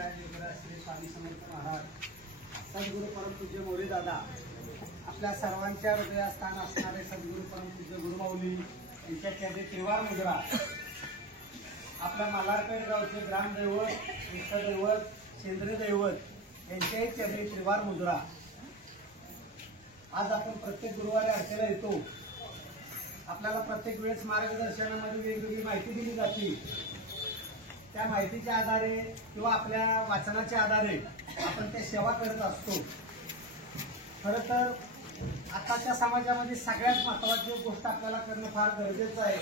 श्री स्वामी समर्थ महाराज सद्गुरू परमपूज्य मोरे दादा आपल्या सर्वांच्या हृदयस्थान असणारे सद्गुरू परमपूज्य गुरुमाऊली यांच्या चरणी त्रिवार मुद्रा आपल्या मालारपेठ गावचे ग्रामदैवत इष्टदैवत सेंद्रिय दैवत यांच्याही चरणी त्रिवार मुद्रा। आज आपण प्रत्येक गुरुवारी अर्चेला येतो। आपल्याला प्रत्येक वेळेस मार्गदर्शनामध्ये वेगवेगळी माहिती दिली जाते। त्या माहितीच्या आधारे किंवा आपल्या वाचनाच्या आधारे आपण त्या सेवा करत असतो। खरं तर आताच्या समाजामध्ये सगळ्यात महत्त्वाची गोष्ट आपल्याला करणं फार गरजेचं आहे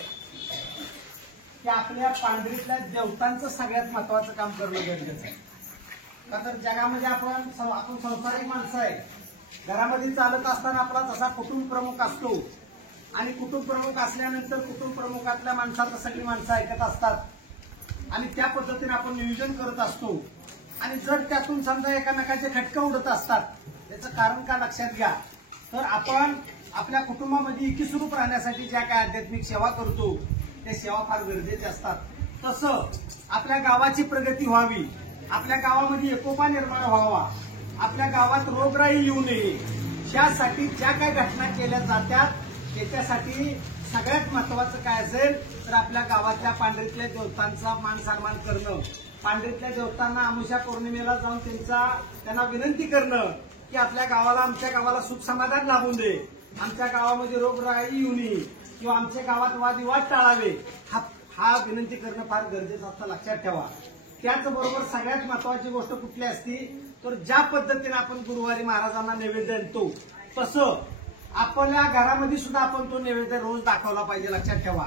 की आपल्या पांढरीतल्या देवतांचं सगळ्यात महत्त्वाचं काम करणं गरजेचं आहे। का तर जगामध्ये आपण संसारिक माणसं आहे। घरामध्ये चालत असताना आपला तसा कुटुंब प्रमुख असतो आणि कुटुंब प्रमुख असल्यानंतर कुटुंब प्रमुखातल्या माणसाला सगळी माणसं ऐकत असतात आणि त्या पद्धतीने आपण नियोजन करत असतो। आणि जर त्यातून समजा एकामेकाचे खटके उडत असतात त्याचं कारण का लक्षात घ्या। तर आपण आपल्या कुटुंबामध्ये एकसुरूप राहण्यासाठी ज्या काय आध्यात्मिक सेवा करतो त्या सेवा फार गरजेच्या असतात। तसं आपल्या गावाची प्रगती व्हावी, आपल्या गावामध्ये एकोपा निर्माण व्हावा, आपल्या गावात रोगराई येऊ नये यासाठी ज्या काही घटना केल्या जातात त्याच्यासाठी सगळ्यात महत्त्वाचं काय असेल तर आपल्या गावातल्या पांढरीतल्या देवतांचा मान सन्मान करणं, पांढरीतल्या देवतांना अमावस्या पौर्णिमेला जाऊन त्यांना विनंती करणं की आपल्या गावाला आमच्या गावाला सुख समाधान लाभून दे, आमच्या गावामध्ये रोगराई येऊ नये किंवा आमच्या गावात वादविवाद टाळावे हा विनंती करणं फार गरजेचं असतं, लक्षात ठेवा। त्याचबरोबर सगळ्यात महत्त्वाची गोष्ट कुठली असती तर ज्या पद्धतीने आपण गुरुवारी महाराजांना नैवेद्य आणतो तसं आपल्या घरामध्ये सुद्धा आपण तो नैवेद्य रोज दाखवला पाहिजे, लक्षात ठेवा।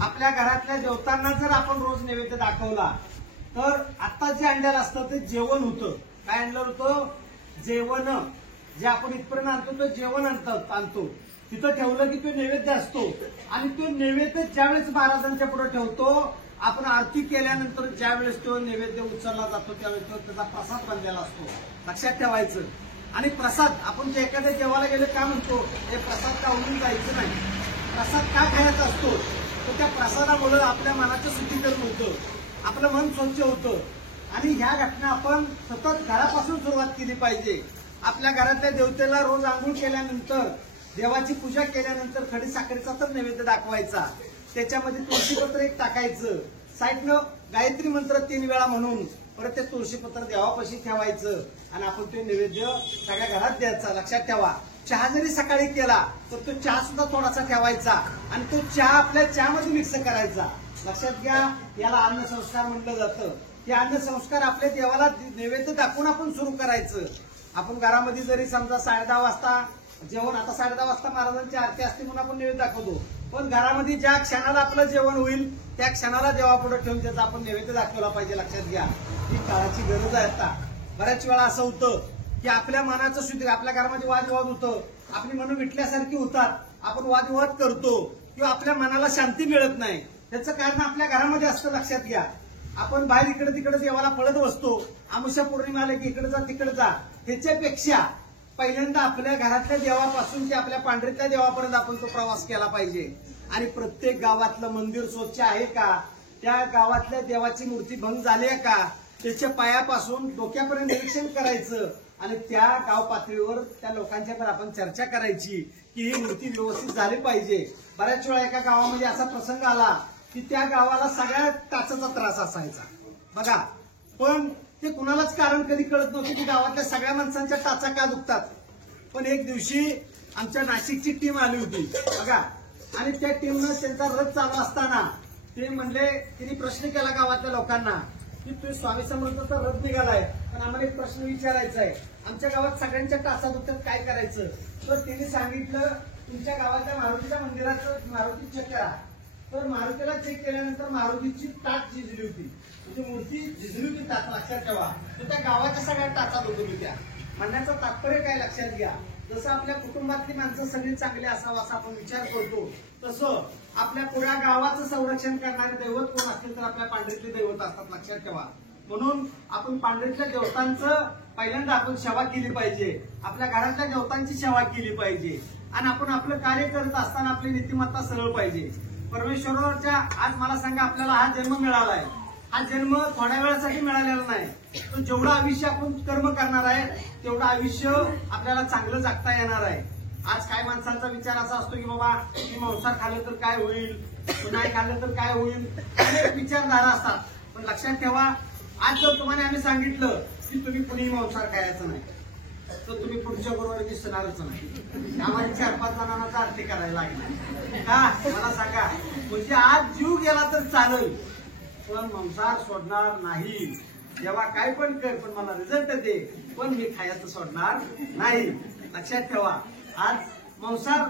आपल्या घरातल्या देवतांना जर आपण रोज नैवेद्य दाखवला तर आता जे आणलेलं असतं ते जेवण होतं। काय आणलं होतं? जेवण। जे आपण इथपर्यंत आणतो ते जेवण आणतो तिथं ठेवलं की तो नैवेद्य असतो आणि तो नैवेद्य ज्यावेळेस महाराजांच्या पुढे ठेवतो आपण आरती केल्यानंतर ज्यावेळेस तो नैवेद्य उचलला जातो त्यावेळेस तो त्याचा प्रसाद बनलेला असतो, लक्षात ठेवायचं। आणि प्रसाद आपण जे एखाद्या देवाला गेले का म्हणतो हे प्रसाद खाऊन जायचं नाही। प्रसाद का खायचा असतो तर त्या प्रसादामुळे आपल्या मनाचं शुद्धीकरण होतं, आपलं मन स्वच्छ होतं। आणि ह्या घटना आपण सतत घरापासून सुरुवात केली पाहिजे। आपल्या घरातल्या देवतेला रोज आंघोळ केल्यानंतर देवाची पूजा केल्यानंतर खडी साखरेचा तर नैवेद्य दाखवायचा, त्याच्यामध्ये तुळशीपत्र एक टाकायचं, साईडनं गायत्री मंत्र 3 वेळा म्हणून परत ते तुळशीपत्र देवापाशी ठेवायचं आणि आपण ते नैवेद्य सगळ्या घरात द्यायचा, लक्षात ठेवा। चहा जरी सकाळी केला तर तो चहा सुद्धा थोडासा ठेवायचा आणि तो चहा आपल्या चहामध्ये मिक्स करायचा, लक्षात घ्या। याला अन्न संस्कार म्हटलं जातं। हे अन्न संस्कार आपल्या देवाला नैवेद्य दाखवून आपण सुरू करायचं। आपण घरामध्ये जरी समजा 10:30 वाजता जेवण, आता 10:30 वाजता महाराजांची आरती असते म्हणून आपण नैवेद्य दाखवतो, पण घरामध्ये ज्या क्षणाला आपलं जेवण होईल त्या क्षणाला देवापुढे ठेवून त्याचा आपण नैवेद्य दाखवला पाहिजे, लक्षात घ्या। ही काळाची गरज आहे। आता बऱ्याच वेळा असं होतं की आपल्या मनाचं शुद्धी, आपल्या घरामध्ये वादविवाद होतं, आपली मनं मिटल्यासारखी होतात, आपण वादविवाद करतो किंवा आपल्या मनाला शांती मिळत नाही, त्याचं कारण आपल्या घरामध्ये असतं, लक्षात घ्या। आपण बाहेर इकडे तिकडे देवाला पळत बसतो, अमावस्या पौर्णिमा आले की इकडे जा तिकडे जा, त्याच्यापेक्षा पहिल्यांदा आपल्या घरातल्या देवापासून ते आपल्या पांढरीतल्या देवापर्यंत आपण तो प्रवास केला पाहिजे। आणि प्रत्येक गावातलं मंदिर स्वच्छ आहे का, त्या गावातल्या देवाची मूर्ती भंग झाली आहे का, त्याच्या पायापासून डोक्यापर्यंत निरीक्षण करायचं आणि त्या गाव पातळीवर त्या लोकांच्यावर आपण चर्चा करायची की ही मूर्ती व्यवस्थित झाली पाहिजे। बऱ्याच वेळा एका गावामध्ये असा प्रसंग आला की त्या गावाला सगळ्या टाचाचा त्रास असायचा बघा, पण ते कुणालाच कारण कधी कळत नव्हतं की गावातल्या सगळ्या माणसांच्या टाचा का दुखतात। पण एक दिवशी आमच्या नाशिकची टीम आली होती बघा, आणि त्या टीमनं त्यांचा रथ चालू असताना ते म्हणले, त्यांनी प्रश्न केला गावातल्या लोकांना की तुम्ही स्वामी समर्थांचा रथ निघालाय पण आम्हाला एक प्रश्न विचारायचा आहे, आमच्या गावात सगळ्यांच्या टाचा दुखतात, काय करायचं? तर त्यांनी सांगितलं तुमच्या गावातल्या मारुतीच्या मंदिराचं मारुती चेक करा। तर मारुतीला चेक केल्यानंतर मारुतीची टाच झिजली होती, म्हणजे मूर्ती झिजली होती टाच, लक्षात ठेवा। तर त्या गावाच्या सगळ्या टाचा दुखत होत्या। म्हणण्याचं तात्पर्य काय लक्षात घ्या, जसं आपल्या कुटुंबातली माणसं सगळी चांगली असावं असा आपण विचार करतो तसं आपल्या पुऱ्या गावाचं संरक्षण करणारे दैवत कोण असतील तर आपल्या पांढरीतले दैवत असतात, लक्षात ठेवा। म्हणून आपण पांढरीतल्या देवतांचं पहिल्यांदा आपण सेवा केली पाहिजे, आपल्या घरातल्या देवतांची सेवा केली पाहिजे आणि आपण आपलं कार्य करत असताना आपली नीतिमत्ता सरळ पाहिजे। परमेश्वराच्या आज मला सांगा आपल्याला हा जन्म मिळालाय, हा जन्म थोड्या वेळासाठी मिळालेला नाही, तर जेवढं आयुष्य आपण कर्म करणार आहे तेवढं आयुष्य आपल्याला चांगलं जगता येणार आहे. आज काय माणसांचा विचार असा असतो की बाबा मी मांसाहार खाल्लं तर काय होईल, नाही खाल्लं तर काय होईल, अनेक विचारधारा असतात. पण लक्षात ठेवा, आज जर तुम्हाला आम्ही सांगितलं की तुम्ही कुणीही मांसाहार खायचं नाही तर तुम्ही पुढच्या बरोबर दिसणारच नाही. आम्हाला 4-5 जणांचा आरती करायला लागला का मला सांगा. म्हणजे आज जीव गेला तर चालेल पण मांसाहार सोडणार नाही. जेव्हा काय पण कर पण मला रिझल्ट दे पण मी खायचं सोडणार नाही. लक्षात ठेवा, आज मांसाहार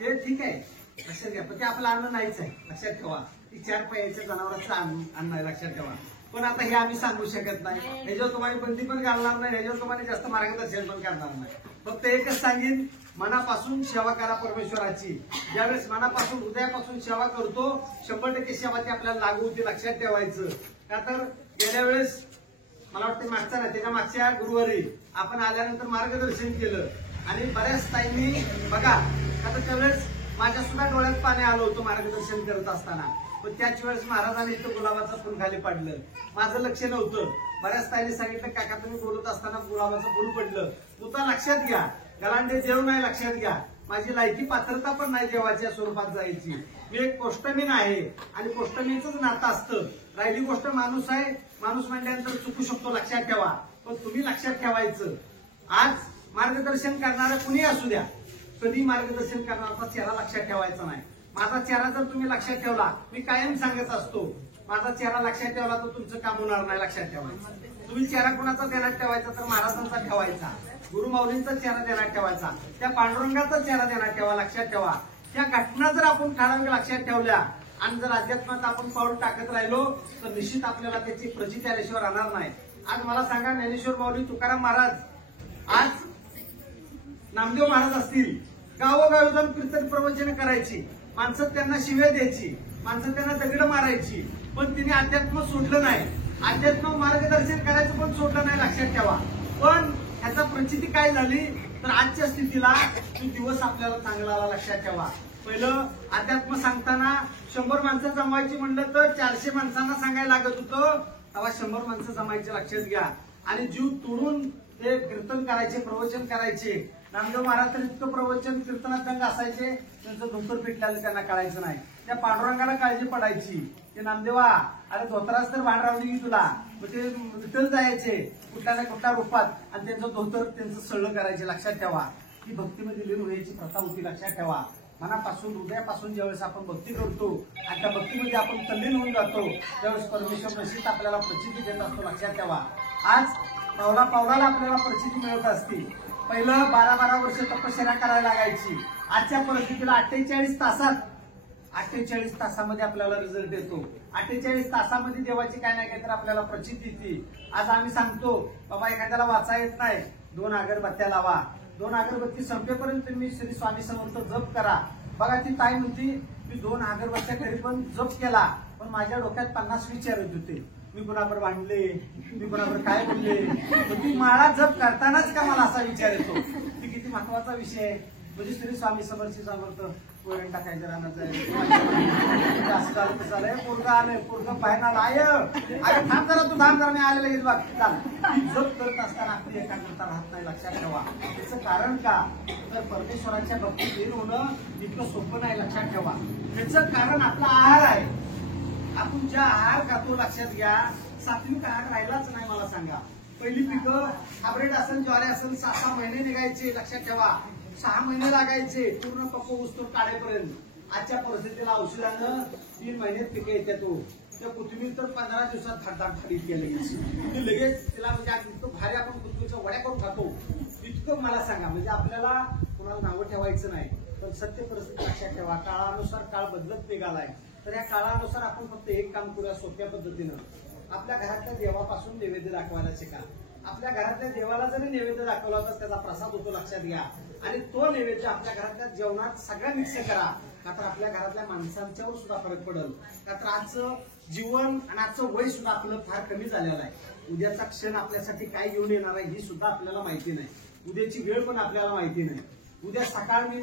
हे ठीक आहे लक्षात घ्या पण ते आपलं अन्न नाहीच आहे. लक्षात ठेवा, ती 4 पायाच्या जनावरांचं अन्न आहे. लक्षात ठेवा. पण आता हे आम्ही सांगू शकत नाही, ह्याच्यावर तुम्हाला बंदी पण घालणार नाही, ह्याच्यावर तुम्हाला जास्त मार्गदर्शन पण करणार नाही. फक्त एकच सांगेन, मनापासून सेवा करा परमेश्वराची. ज्यावेळेस मनापासून हृदयापासून सेवा करतो 100% सेवा ती आपल्याला लागू होती. लक्षात ठेवायचं. का तर गेल्या वेळेस मला वाटतं मागचा नाही त्याच्या मागच्या गुरुवारी आपण आल्यानंतर मार्गदर्शन केलं आणि बऱ्याच ताईंनी बघा आता त्यावेळेस माझ्या सुद्धा डोळ्यात पाणी आलं होतं मार्गदर्शन करत असताना. पण त्याच वेळेस महाराजांनी इथं गुलाबाचं फुल खाली पडलं, माझं लक्ष नव्हतं. बऱ्याच ताईंनी सांगितलं काका तुम्ही बोलत असताना गुलाबाचं फुल पडलं. तुझा लक्षात घ्या, गलांडे देव नाही. लक्षात घ्या, माझी लायकी पात्रता पण नाही देवाच्या स्वरूपात जायची. मी एक पोष्टमीन आहे आणि पोष्टमीनच नातं असतं. राहिली गोष्ट माणूस आहे, माणूस म्हणल्यानंतर चुकू शकतो. लक्षात ठेवा. पण तुम्ही लक्षात ठेवायचं, आज मार्गदर्शन करणारा कुणी असू द्या, कधी मार्गदर्शन करणारा चेहरा लक्षात ठेवायचा नाही. माझा चेहरा जर तुम्ही लक्षात ठेवला, मी कायम सांगत असतो, माझा चेहरा लक्षात ठेवला तर तुमचं काम होणार नाही. लक्षात ठेवायचं. तुम्ही चेहरा कुणाचा ध्यानात ठेवायचा तर महाराजांचा ठेवायचा, गुरुमाऊलींचा चेहरा ध्यानात ठेवायचा, त्या पांडुरंगाचा चेहरा ध्यानात ठेवा. लक्षात ठेवा, त्या घटना जर आपण ठराविक लक्षात ठेवल्या आणि जर अध्यात्मात आपण पाऊल टाकत राहिलो तर निश्चित आपल्याला त्याची प्रचिती आल्याशिवाय राहणार नाही. आज मला सांगा, ज्ञानेश्वर माऊली, तुकाराम महाराज, आज नामदेव महाराज असतील, गावोगावी जाऊन कीर्तन प्रवचन करायची, माणसं त्यांना शिव्या द्यायची, माणसं त्यांना दगड मारायची, पण तिने अध्यात्म सोडलं नाही. अध्यात्म मार्गदर्शन करायचं पण सोडलं नाही. लक्षात ठेवा. पण ह्याचा प्रचिती काय झाली तर आजच्या स्थितीला तो दिवस आपल्याला चांगला आला. लक्षात ठेवा, पहिलं अध्यात्म सांगताना 100 माणसं जमवायची म्हणलं तर 400 माणसांना सांगायला लागत होतं, तेव्हा 100 माणसं जमायचे. लक्षात घ्या. आणि जीव तोडून ते कीर्तन करायचे, प्रवचन करायचे. नामदेव महाराज तर इतकं प्रवचन कीर्तनात दंग असायचे, त्यांचं धोतर पेटल्याचं त्यांना कळायचं नाही. त्या पांडुरंगाला काळजी पडायची की नामदेवा अरे धोतराच तर भांड रावली की तुला. मग ते विठ्ठल जायचे कुठल्या ना कुठल्या रूपात आणि त्यांचं धोतर त्यांचं सळलं करायचे. लक्षात ठेवा, ही भक्तीमध्ये लीन होण्याची प्रथा होती. लक्षात ठेवा, मनापासून हृदयापासून ज्यावेळेस आपण भक्ती करतो आणि त्या भक्तीमध्ये आपण तल्लीन होऊन जातो त्यावेळेस परमेश्वर निश्चित आपल्याला प्रचिती देत असतो. लक्षात ठेवा, आज पावला पावलाला आपल्याला प्रचिती मिळत असते. पहिलं 12-12 वर्ष तपश्चर्या करायला लागायची. आजच्या परिस्थितीला 48 तासामध्ये आपल्याला रिझल्ट येतो. 48 तासामध्ये देवाची काय नाही काय तर आपल्याला प्रचिती येते. आज आम्ही सांगतो बाबा एखाद्याला वाचा येत नाही, 2 अगरबत्त्या लावा, 2 अगरबत्ती संपेपर्यंत तुम्ही श्री स्वामी समर्थ जप करा. बघा ती ताई म्हणती मी 2 अगरबत्त्या घरी पण जप केला पण माझ्या डोक्यात 50 विचार येत होते. मी कुणावर भांडले, मी कुणावर काय बोलले, ती माळा जप करतानाच का मला असा विचार येतो. ती किती महत्वाचा विषय आहे. म्हणजे श्री स्वामी समर्थ वरण टाकायचं राहणार असं झालं तसं झालंय. पोरगं आलंय, पोरगं पाहणार आय अरे थांब जरा, तू थांब जरा, मी आलेलं बघ. जप करत असताना आपली एकाग्रता राहत नाही. लक्षात ठेवा, त्याचं कारण का तर परमेश्वराच्या भक्तीत लीन होणं इतकं सोपं नाही. लक्षात ठेवा, त्याचं कारण आपला आहार आहे. आपण ज्या आहार खातो, लक्षात घ्या, सात्विक आहार राहिलाच नाही. मला सांगा, पहिली पिकं हायब्रिड असेल, ज्वारी असेल, 6 महिने निघायचे. लक्षात ठेवा, 6 महिने लागायचे पूर्ण पक्क उस्तूर काढेपर्यंत. आजच्या परिस्थितीला औषधानं 3 महिन्यात पिकं येतात. त्या कोथिंबीर तर 15 दिवसात खरीद केलं लगेच तिला. म्हणजे इतकं भारी आपण कोथिंबीरच्या वड्या करून खातो इतकं. मला सांगा, म्हणजे आपल्याला कोणाला नावं ठेवायचं नाही पण सत्य परिस्थिती लक्षात ठेवा. काळानुसार काळ बदलत निघालाय तर या काळानुसार आपण फक्त एक काम करूया सोप्या पद्धतीनं. आपल्या घरातल्या देवापासून नैवेद्य दाखवायला शिका. आपल्या घरातल्या देवाला जरी नैवेद्य दाखवला तर त्याचा प्रसाद होतो. लक्षात घ्या. आणि तो नैवेद्य आपल्या घरातल्या जेवणात सगळ्या मिक्स करा. का तर आपल्या घरातल्या माणसांच्यावर सुद्धा फरक पडेल. का तर आजचं जीवन आणि आजचं वय सुद्धा आपलं फार कमी झालेलं आहे. उद्याचा क्षण आपल्यासाठी काय घेऊन येणार आहे ही सुद्धा आपल्याला माहिती नाही. उद्याची वेळ पण आपल्याला माहिती नाही. उद्या सकाळ मी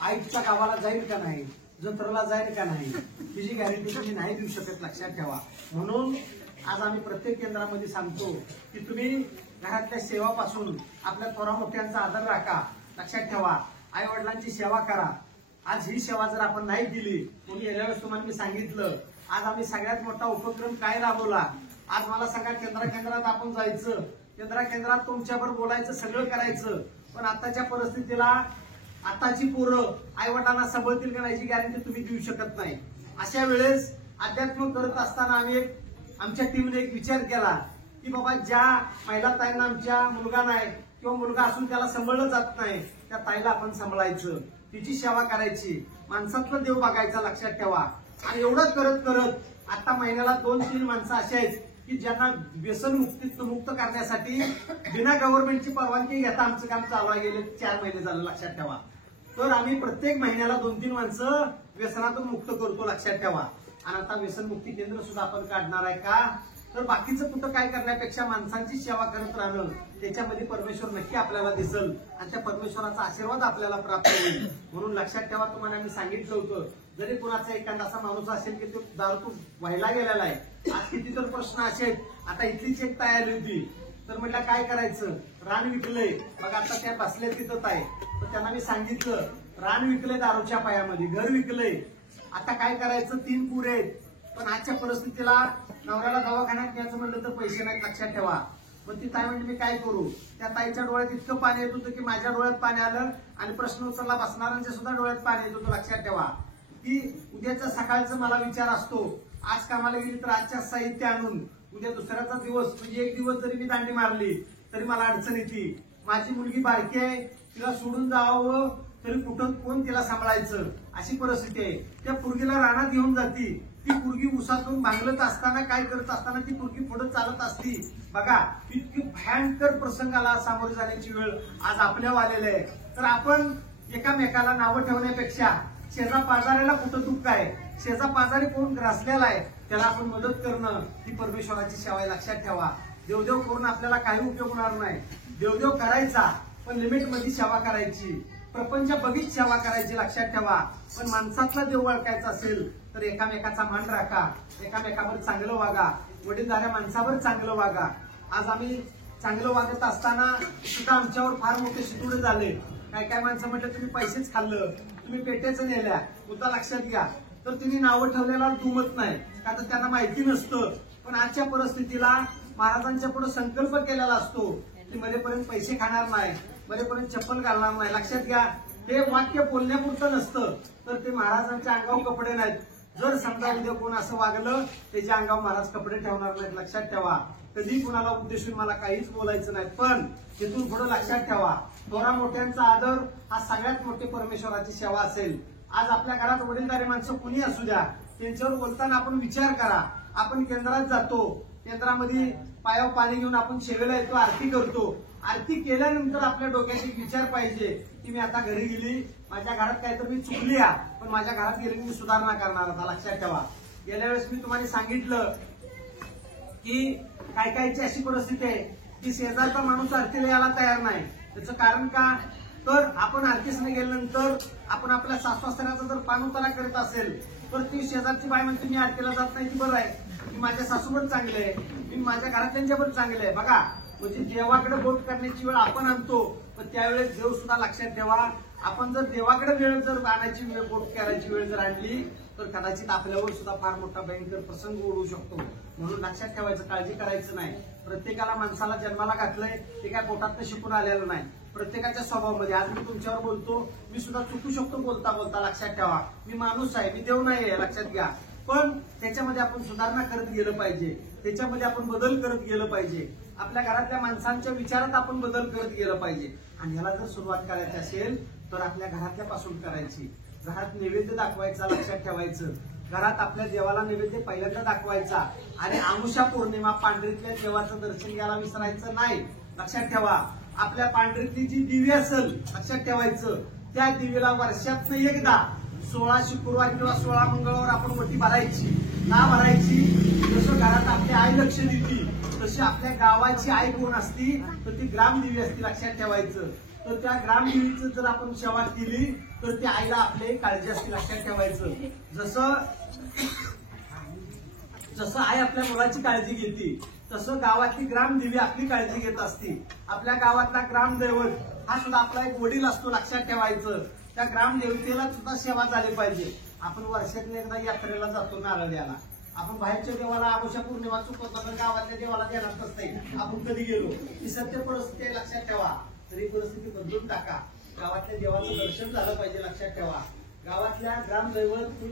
आईच्या गावाला जाईल का नाही, जत्रेला जाईल का नाही, तिची गॅरंटी तुम्ही नाही देऊ शकत. लक्षात ठेवा. म्हणून आज आम्ही प्रत्येक केंद्रामध्ये सांगतो की तुम्ही घरातल्या सेवापासून आपल्या थोरा मोठ्यांचा आदर राखा. लक्षात ठेवा, आई वडिलांची सेवा करा. आज ही सेवा जर आपण नाही दिली, म्हणून गेल्या वेळेस तुम्हाला मी सांगितलं, आज आम्ही सगळ्यात मोठा उपक्रम काय राबवला. आज मला सांगा, केंद्रात आपण जायचं, केंद्रात तुमच्याबरोबर बोलायचं, सगळं करायचं, पण आताच्या परिस्थितीला आताची पोरं आई वडिलांना सांभाळतील का नाही गॅरंटी तुम्ही देऊ शकत नाही. अशा वेळेस अध्यात्म करत असताना आम्ही आमच्या टीमने एक विचार केला की बाबा, ज्या महिला ताईंना आमच्या मुलगा नाही किंवा मुलगा असून त्याला सांभाळलं जात नाही, त्या ताईला आपण सांभाळायचं, तिची सेवा करायची, माणसातलं देव बघायचा. लक्षात ठेवा. आणि एवढं करत करत आता महिन्याला 2-3 माणसं अशी आहेत की ज्यांना व्यसन मुक्त करण्यासाठी बिना गव्हर्नमेंटची परवानगी घेता आमचं काम चालू आहे. गेले 4 महिने झालं. लक्षात ठेवा. तर आम्ही प्रत्येक महिन्याला 2-3 माणसं व्यसनातून मुक्त करतो. लक्षात ठेवा. आणि आता व्यसन मुक्ती केंद्र सुद्धा आपण काढणार आहे का, तर बाकीचं कुठं काय करण्यापेक्षा माणसांची सेवा करत राहणं, त्याच्यामध्ये परमेश्वर नक्की आपल्याला दिसल आणि त्या परमेश्वराचा आशीर्वाद आपल्याला प्राप्त होईल. म्हणून लक्षात ठेवा, तुम्हाला मी सांगितलं होतं, जरी कुणाचा एखादा असा माणूस असेल की तो दारू व्हायला गेलेला आहे, आज किती तर प्रश्न असे आहेत. आता इथलीच एक ताई आली होती, तर म्हटलं काय करायचं, रान विकलंय. मग आता त्या बसल्या तिथं आहे, तर त्यांना मी सांगितलं, रान विकलंय दारूच्या पायामध्ये, घर विकलंय, आता काय करायचं, 3 पुरे आहेत. पण आजच्या परिस्थितीला नवऱ्याला दवाखान्यात न्यायचं म्हणलं तर पैसे नाहीत. लक्षात ठेवा. पण ती ताई म्हणजे मी काय करू, त्या ताईच्या डोळ्यात इतकं पाणी येत होतं की माझ्या डोळ्यात पाणी आलं आणि प्रश्न उचलला बसणाऱ्यांच्या सुद्धा डोळ्यात पाणी येत होतं. लक्षात ठेवा की उद्याच्या सकाळचा मला विचार असतो, आज कामाला गेली तर आजच्या साहित्य आणून उद्या दुसऱ्याचा दिवस, म्हणजे एक दिवस जरी मी दांडी मारली तरी मला अडचण येते. माझी मुलगी बारकी आहे, तिला सोडून जावं तरी कुठं कोण तिला सांभाळायचं, अशी परिस्थिती आहे. त्या पोरगीला रानात घेऊन जाती, ती पोरगी उसातून भांगलत असताना, काय करत असताना ती पोरगी पुढे चालत असती. बघा, इतकी भयंकर प्रसंगाला सामोरे जाण्याची वेळ आज आपल्यावर आलेली आहे. तर आपण एकामेकाला नावं ठेवण्यापेक्षा शेजा पाजाऱ्याला कुठं दुःख आहे, शेजा पाजारी कोण ग्रासलेला आहे, त्याला आपण मदत करणं ही परमेश्वराची सेवा आहे. लक्षात ठेवा. देवदेव करून आपल्याला काही उपयोग होणार नाही. देवदेव करायचा, पण लिमिटमध्ये सेवा करायची, प्रपंच बघित सेवा करायची. लक्षात ठेवा. पण माणसातला देव ओळखायचा असेल तर एकामेकाचा मान राखा, एकामेकावर चांगलं वागा, वडीलधाऱ्या माणसावर चांगलं वागा. आज आम्ही चांगलं वागत असताना सुद्धा आमच्यावर फार मोठे शितुडे झाले. काय माणसं म्हटलं, तुम्ही पैसेच खाल्लं, तुम्ही पेट्याचं नेल्या, मुद्दा लक्षात घ्या. तर तिने नावं ठेवलेला दुमत नाही, का तर त्यांना माहिती नसतं. पण आजच्या परिस्थितीला महाराजांच्या पुढे संकल्प केलेला असतो की मरेपर्यंत पैसे खाणार नाही, मरेपर्यंत चप्पल घालणार नाही. लक्षात घ्या, हे वाक्य बोलण्यापुरतं नसतं, तर ते महाराजांच्या अंगावर कपडे नाहीत. जर समजा उद्या कोण असं वागलं, त्याच्या अंगावर महाराज कपडे ठेवणार नाहीत. लक्षात ठेवा. कधी कुणाला उद्देशून मला काहीच बोलायचं नाही, पण तिथून पुढे लक्षात ठेवा, थोरा मोठ्यांचा आदर हा सगळ्यात मोठी परमेश्वराची सेवा असेल. आज आपल्या घरात वडीलधारी माणसं कुणी असू द्या, त्यांच्यावर बोलताना आपण विचार करा. आपण केंद्रात जातो, केंद्रामध्ये पायावर पाणी घेऊन आपण सेवेला येतो, आरती करतो. आरती केल्यानंतर आपल्या डोक्यात एक विचार पाहिजे की मी आता घरी गेली, माझ्या घरात काहीतरी मी चुकली आहे, पण माझ्या घरात गेली मी सुधारणा करणार आता. लक्षात ठेवा. गेल्या वेळेस मी तुम्हाला सांगितलं की कायची अशी परिस्थिती आहे की शेजारचा माणूस आरतीला यायला तयार नाही. त्याचं कारण का, तर आपण आरतीसने गेल्यानंतर आपण आपल्या सासू-सासऱ्याचा जर पाणउतारा करत असेल तर ती शेजारची बाई म्हणते मी आरतीला जात नाही, ती बरं आहे, मी माझ्या सासूवर चांगले आहे, मी माझ्या घरातल्यांच्यावर चांगले आहे. बघा, म्हणजे देवाकडे बोट करण्याची वेळ आपण आणतो, पण त्यावेळेस देव सुद्धा लक्षात ठेवा. आपण जर देवाकडे वेळ जर आणायची वेळ, बोट करायची वेळ जर आणली तर कदाचित आपल्यावर सुद्धा फार मोठा भयंकर प्रसंग ओढू शकतो. म्हणून लक्षात ठेवायचं, काळजी करायचं नाही. प्रत्येकाला माणसाला जन्माला घातलंय ते काय पोटात शिकून आलेलं नाही. प्रत्येकाच्या स्वभावामध्ये, आज मी तुमच्यावर बोलतो, मी सुद्धा चुकू शकतो बोलता बोलता. लक्षात ठेवा, मी माणूस आहे, मी देव नाही आहे. लक्षात घ्या. पण त्याच्यामध्ये आपण सुधारणा करत गेलं पाहिजे, त्याच्यामध्ये आपण बदल करत गेलं पाहिजे. आपल्या घरातल्या माणसांच्या विचारात आपण बदल करत गेलं पाहिजे. आणि ह्याला जर सुरुवात करायची असेल तर आपल्या घरातल्या पासून करायची. घरात नैवेद्य दाखवायचा. लक्षात ठेवायचं, घरात आपल्या देवाला नैवेद्य पहिल्यांदा दाखवायचा. आणि आमुषा पौर्णिमा पांढरीतल्या देवाचं दर्शन घ्यायला विसरायचं नाही. लक्षात ठेवा. आपल्या पांढरीतली जी दिवी असेल, लक्षात ठेवायचं, त्या दिवीला वर्षातनं एकदा 16 शुक्रवार किंवा 16 मंगळवार आपण वटी भरायची. ना भरायची, जसं घरात आपली आई लक्ष देती तशी आपल्या गावाची आई कोण असती, तर ती ग्रामदेवी असती. लक्षात ठेवायचं. तर त्या ग्रामदेवीचं जर आपण सेवा केली तर त्या आईला आपली काळजी असते. लक्षात ठेवायचं. जसं जसं आई आपल्या मुलाची काळजी घेते तसं गावातली ग्रामदेवी आपली काळजी घेत असते. आपल्या गावातला ग्रामदैवत हा सुद्धा आपला एक वडील असतो, लक्षात ठेवायचं. त्या ग्रामदेवतेला सुद्धा सेवा झाली पाहिजे. आपण वर्षातून एकदा यात्रेला जातो नारळ द्यायला, आपण बाहेरच्या देवाला आमुषा पौर्णिमा चुकवतो तर गावातल्या देवाला देणार नसते. आपण कधी गेलो ही सत्य परिस्थिती आहे, लक्षात ठेवा. तरी परिस्थिती बदलून टाका. गावातल्या देवाचं दर्शन झालं पाहिजे, लक्षात ठेवा. गावातल्या ग्रामदैवत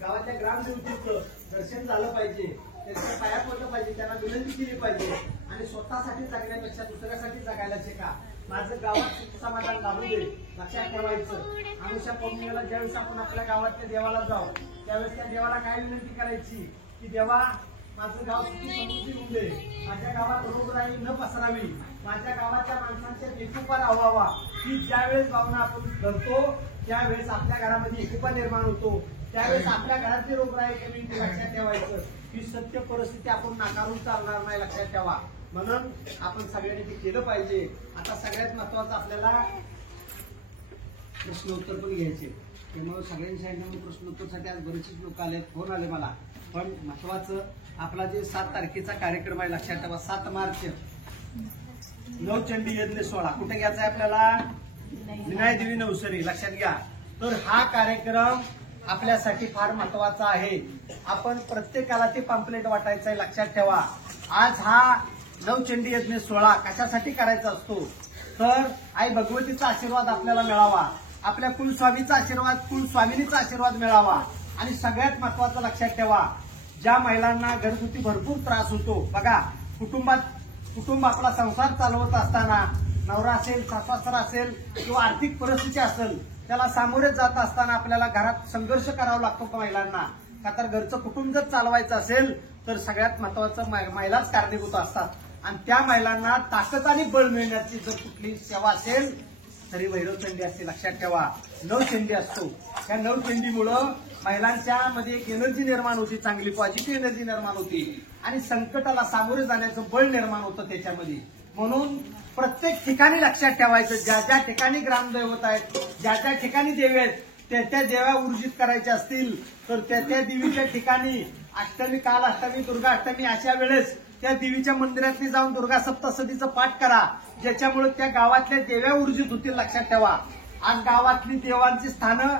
गावातल्या ग्रामदेवतेचं दर्शन झालं पाहिजे, त्यांच्या पाया पडलं पाहिजे, त्यांना विनंती केली पाहिजे आणि स्वतःसाठी जगण्यापेक्षा दुसऱ्यासाठी जगायला शिका. माझं गावात सुख समाधान लाभू दे, लक्षात ठेवायचं. आमुषा पौर्णिमेला ज्यावेळेस आपण आपल्या गावातल्या देवाला जाऊ त्यावेळेस त्या देवाला काय विनंती करायची की देवा माझं गाव सुखी समृद्धी होऊ दे, माझ्या गावात रोगराई न पसरावी, माझ्या गावाच्या माणसांच्या एकुपा राहावा. की ज्यावेळेस भावना आपण धरतो त्यावेळेस आपल्या घरामध्ये एकुपा निर्माण होतो, त्यावेळेस आपल्या घरातली रोगराई कमी होते, लक्षात ठेवायचं. ही सत्य परिस्थिती आपण नाकारून चालणार नाही, लक्षात ठेवा. म्हणून आपण सगळ्यांनी ते केलं पाहिजे. आता सगळ्यात महत्वाचं आपल्याला प्रश्नोत्तर पण घ्यायचे, त्यामुळे सगळ्यांनी सांगितलं प्रश्नोत्तरसाठी आज बरेचसे लोक आले, फोन आले मला. पण महत्वाचं आपला जे 7 तारखेचा कार्यक्रम आहे, लक्षात ठेवा. 7 मार्च नवचंडी यज्ञ सोहळा कुठे घ्यायचा आहे आपल्याला? विनायदेवी नवसरी, लक्षात घ्या. तर हा कार्यक्रम आपल्यासाठी फार महत्वाचा आहे. आपण प्रत्येकाला ते पॅम्पलेट वाटायचं आहे, लक्षात ठेवा. आज हा नवचंडी यज्ञ सोहळा कशासाठी करायचा असतो तर आई भगवतीचा आशीर्वाद आपल्याला मिळावा, आपल्या कुलस्वामीचा आशीर्वाद, कुलस्वामिनीचा आशीर्वाद मिळावा. आणि सगळ्यात महत्वाचं लक्षात ठेवा, ज्या महिलांना घरगुती भरपूर त्रास होतो बघा, कुटुंब आपला संसार चालवत असताना नवरा असेल, सासू-सासरा असेल किंवा आर्थिक परिस्थिती असेल, त्याला सामोरे जात असताना आपल्याला घरात संघर्ष करावा लागतो महिलांना. का तर घरचं कुटुंब जर चालवायचं असेल तर सगळ्यात महत्वाचं महिलाच कारणीभूत असतात. आणि त्या महिलांना ताकद आणि बळ मिळण्याची जर कुठली सेवा असेल तरी भैरवचंडी असते, लक्षात ठेवा. नवचंडी असतो. त्या नवचंडीमुळं महिलांच्या मध्ये एक एनर्जी निर्माण होती, चांगली पॉझिटिव्ह एनर्जी निर्माण होती आणि संकटाला सामोरे जाण्याचं बळ निर्माण होतं त्याच्यामध्ये. म्हणून प्रत्येक ठिकाणी लक्षात ठेवायचं, ज्या ज्या ठिकाणी ग्रामदैवत आहेत, ज्या ज्या ठिकाणी देवी आहेत, त्या त्या देव्या ऊर्जित करायच्या असतील तर त्या त्या देवीच्या ठिकाणी अष्टमी, काल अष्टमी, दुर्गा अष्टमी अशा वेळेस त्या देवीच्या मंदिरातली जाऊन दुर्गा सप्तशतीचं पाठ करा, ज्याच्यामुळे त्या गावातल्या देव्या ऊर्जित होतील, लक्षात ठेवा. आज गावातली देवांची स्थानं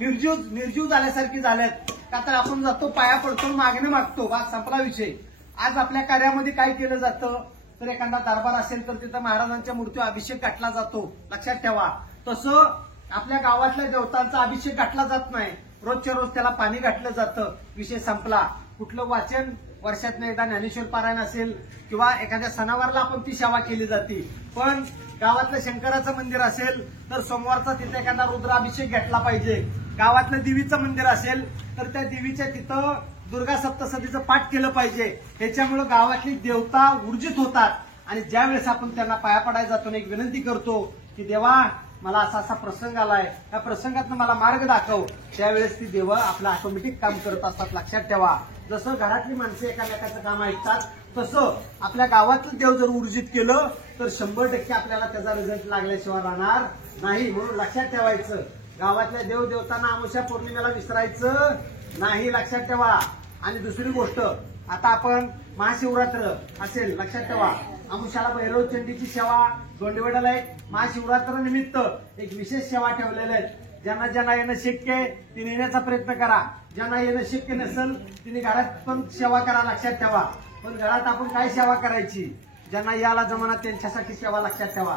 निर्जीव झाल्यासारखी झाल्यात. का तर आपण जातो, पाया पडतो, मागणं मागतो, बस संपला विषय. आज आपल्या कार्यामध्ये काय केलं जातं तर एखादा दरबार असेल तर तिथं महाराजांच्या मूर्तीवर अभिषेक घातला जातो, लक्षात ठेवा. तसं आपल्या गावातल्या देवतांचा अभिषेक घातला जात नाही, रोजच्या रोज त्याला पाणी घातलं जातं, विषय संपला. कुठलं वाचन वर्षातनं एकदा ज्ञानेश्वर पारायण असेल किंवा एखाद्या सणावारला आपण ती सेवा केली जाते. पण गावातलं शंकराचं मंदिर असेल तर सोमवारचा तिथे एखादा रुद्राभिषेक घेतला पाहिजे. गावातलं देवीचं मंदिर असेल तर त्या देवीच्या तिथं दुर्गा सप्तशतीचं पाठ केलं पाहिजे. ह्याच्यामुळे गावातली देवता ऊर्जित होतात. आणि ज्यावेळेस आपण त्यांना पाया पडायला जातो एक विनंती करतो की देवा मला असा असा प्रसंग आलाय, त्या प्रसंगातनं मला मार्ग दाखव, त्यावेळेस ती देव आपलं ऑटोमॅटिक काम करत असतात, लक्षात ठेवा. जसं घरातली माणसं एकामेकाचं काम ऐकतात तसं आपल्या गावातलं देव जर ऊर्जित केलं तर 100% आपल्याला त्याचा रिझल्ट लागल्याशिवाय राहणार नाही. म्हणून लक्षात ठेवायचं, गावातल्या देवदेवतांना अमावस्या पौर्णिमेला विसरायचं नाही, लक्षात ठेवा. आणि दुसरी गोष्ट, आता आपण महाशिवरात्र असेल, लक्षात ठेवा. अमुष्याला भैरवचंडीची सेवा, दोंडेवाड्याला एक महाशिवरात्र निमित्त एक विशेष सेवा ठेवलेल्या आहेत. ज्यांना ज्यांना येणं शक्य आहे तिने येण्याचा प्रयत्न करा, ज्यांना येणं शक्य नसेल तिने घरात पण सेवा करा, लक्षात ठेवा. पण घरात आपण काय सेवा करायची, ज्यांना याला जमाना त्यांच्यासाठी सेवा, लक्षात ठेवा.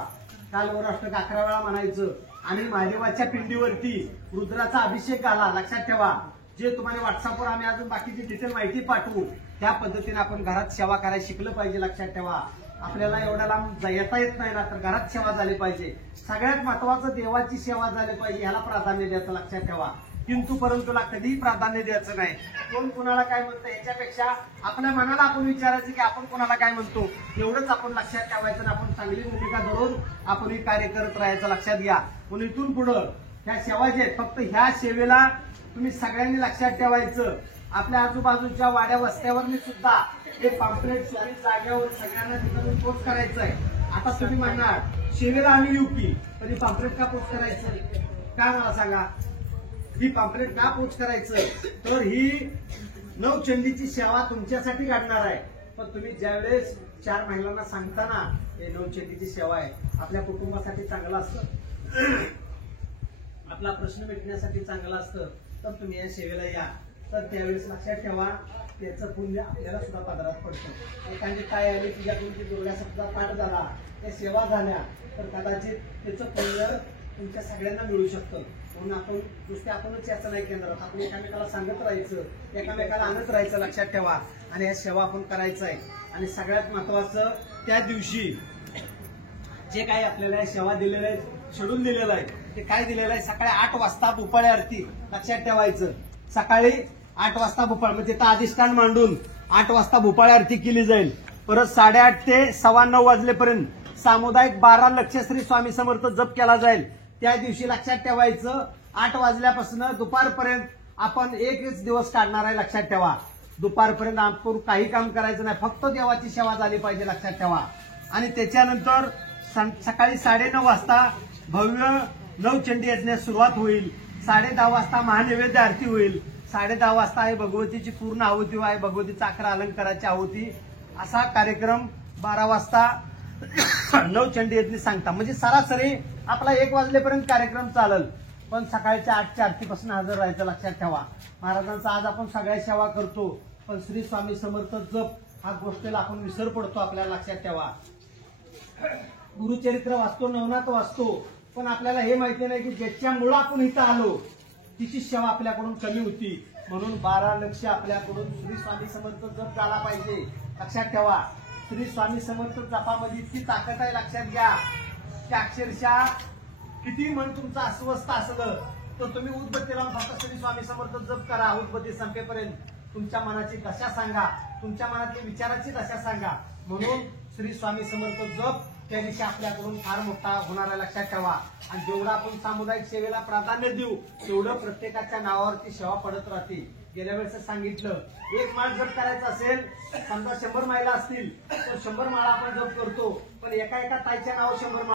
काल वराष्टक 11 वेळा म्हणायचं आणि महादेवाच्या पिंडीवरती रुद्राचा अभिषेक आला, लक्षात ठेवा. जे तुम्हाला व्हॉट्सअपवर आम्ही अजून बाकीची डिटेल माहिती पाठवू त्या पद्धतीने आपण घरात सेवा करायला शिकलं पाहिजे, लक्षात ठेवा. आपल्याला एवढ्या लांब येता येत नाही ना तर घरात सेवा झाली पाहिजे. सगळ्यात महत्वाचं देवाची सेवा झाली पाहिजे, ह्याला प्राधान्य द्यायचं, लक्षात ठेवा. किंतु परंतुला कधीही प्राधान्य द्यायचं नाही. कोण कुणाला काय म्हणतं याच्यापेक्षा आपल्या मनाला आपण विचारायचं की आपण कुणाला काय म्हणतो, एवढंच आपण लक्षात ठेवायचं. आपण चांगली भूमिका धरून आपण हे कार्य करत राहायचं, लक्षात घ्या. म्हणून इथून पुढं ह्या सेवा जे आहेत फक्त ह्या सेवेला तुम्ही सगळ्यांनी लक्षात ठेवायचं. आपल्या आजूबाजूच्या वाड्या वस्त्यावरनी सुद्धा हे पॅम्पलेट सोयी जाग्यावर सगळ्यांना तिथं पोस्ट करायचं आहे. आता तुम्ही म्हणणार सेवेला आम्ही येऊ की, पण ही पॅम्पलेट का पोस्ट करायचं, काय मला सांगा. ही पॅम्पलेट का पोस्ट करायचं तर ही नवचंडीची सेवा तुमच्यासाठी काढणार आहे. पण तुम्ही ज्यावेळेस 4 महिलांना सांगताना हे नवचंडीची सेवा आहे, आपल्या कुटुंबासाठी चांगलं असतं, आपला प्रश्न मिटण्यासाठी चांगलं असतं, तर तुम्ही या सेवेला या. तर त्यावेळेस लक्षात ठेवा, त्याचं पुण्य आपल्याला सुद्धा पदरात पडतं. एखादी काय आली तुझ्याकडून ती दुर्गा शब्दाचा पाठ झाला, त्या सेवा झाल्या, तर कदाचित त्याचं पुण्य तुमच्या सगळ्यांना मिळू शकतं. म्हणून आपण नुसते आपणच याचं नाही केंद्रात, आपण एकामेकाला सांगत राहायचं, एकामेकाला आणत राहायचं. लक्षात ठेवा. आणि या सेवा आपण करायचं आहे. आणि सगळ्यात महत्वाचं, त्या दिवशी जे काही आपल्याला या सेवा दिलेलं आहे, शेड्यूल दिलेलं आहे, ते काय दिलेलं आहे, सकाळी 8 वाजता भोपाळी आरती. लक्षात ठेवायचं, सकाळी 8 वाजता भोपाळ, म्हणजे तिथं अधिष्ठान मांडून 8 वाजता भोपाळी आरती केली जाईल. परत 8:30 ते 9:15 वाजलेपर्यंत सामुदायिक 12 लक्ष श्री स्वामी समर्थ जप केला जाईल. त्या दिवशी लक्षात ठेवायचं, 8 वाजल्यापासून दुपारपर्यंत आपण एकच दिवस काढणार आहे. लक्षात ठेवा, दुपारपर्यंत आपण काही काम करायचं नाही, फक्त देवाची सेवा झाली पाहिजे. लक्षात ठेवा. आणि त्याच्यानंतर सकाळी 9:30 वाजता भव्य नवचंडी यज्ञास सुरुवात होईल. 10:30 वाजता महानैवेद्य आरती होईल. 10:30 वाजता आहे भगवतीची पूर्ण आहुती, आहे भगवतीचा 11 अलंकाराची आहुती. असा कार्यक्रम 12 वाजता नवचंडी यज्ञ सांगता, म्हणजे सरासरी आपला 1 वाजलेपर्यंत कार्यक्रम चालेल. पण सकाळच्या 8च्या आरतीपासून हजर राहायचं. लक्षात ठेवा. महाराजांचा आज आपण सगळ्या सेवा करतो, पण श्री स्वामी समर्थ जप हा गोष्टीला आपण विसर पडतो. आपल्याला लक्षात ठेवा, गुरुचरित्र वाचतो, नवनाथ वाचतो, पण आपल्याला हे माहिती नाही की ज्याच्यामुळे आपण इथं आलो तिची सेवा आपल्याकडून कमी होती. म्हणून 12 लक्ष आपल्याकडून श्री स्वामी समर्थ जप झाला पाहिजे. लक्षात ठेवा, श्री स्वामी समर्थ जपामध्ये इतकी ताकद आहे. लक्षात घ्या, की अक्षरशः किती मन तुमचं अस्वस्थ असलं तर तुम्ही उदबत्ती लावून फक्त श्री स्वामी समर्थ जप करा. उदबत्ती संपेपर्यंत तुमच्या मनाची दशा सांगा, तुमच्या मनातली विचाराची दशा सांगा. म्हणून श्री स्वामी समर्थ जप त्या दिवशी आपल्याकडून फार मोठा होणार आहे. लक्षात ठेवा. आणि जेवढं आपण सामुदायिक सेवेला प्राधान्य देऊ, तेवढं प्रत्येकाच्या नावावरती सेवा पडत राहते. गेल्या वेळेस सांगितलं, 1 माळ जप करायचा असेल, समजा 100 महिला असतील तर 100 माळा आपण जप करतो, पण एका ताईच्या नावावर 100 माळा